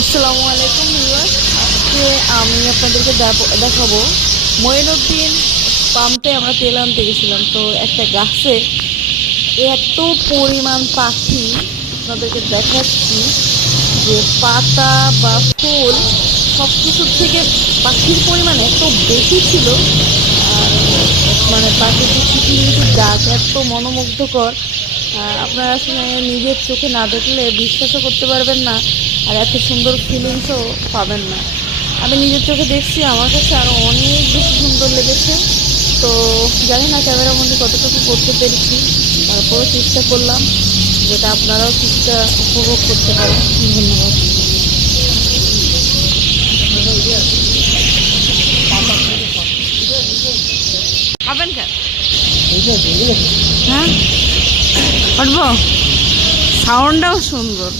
আসসালামু আলাইকুম ভিউয়ার্স। আজকে আমি আপনাদেরকে দেখাবো মঈনুদ্দিন পাম্পে আমরা তেল আনতে গেছিলাম। তো একটা গাছে এত পরিমাণ পাখি আপনাদেরকে দেখাচ্ছি যে পাতা বা ফুল সব কিছুর থেকে পাখির পরিমাণ এত বেশি ছিল। আর মানে প্রাকৃতিক পৃথিবীর ডাক এত মনোমুগ্ধকর, আপনারা আসলে নিজের চোখে না দেখলে বিশ্বাসও করতে পারবেন না, আর এত সুন্দর ফিলিংসও পাবেন না। আমি নিজের চোখে দেখছি, আমার কাছে আরও অনেক বেশি সুন্দর লেগেছে। তো জানি না ক্যামেরার মধ্যে কতটুকু করতে পেরেছি, তারপরও চেষ্টা করলাম যেটা আপনারাও কিছুটা উপভোগ করতে পারেন। ধন্যবাদ। খাবেন কেন? হ্যাঁ, উঠবো। সাউন্ডটাও সুন্দর।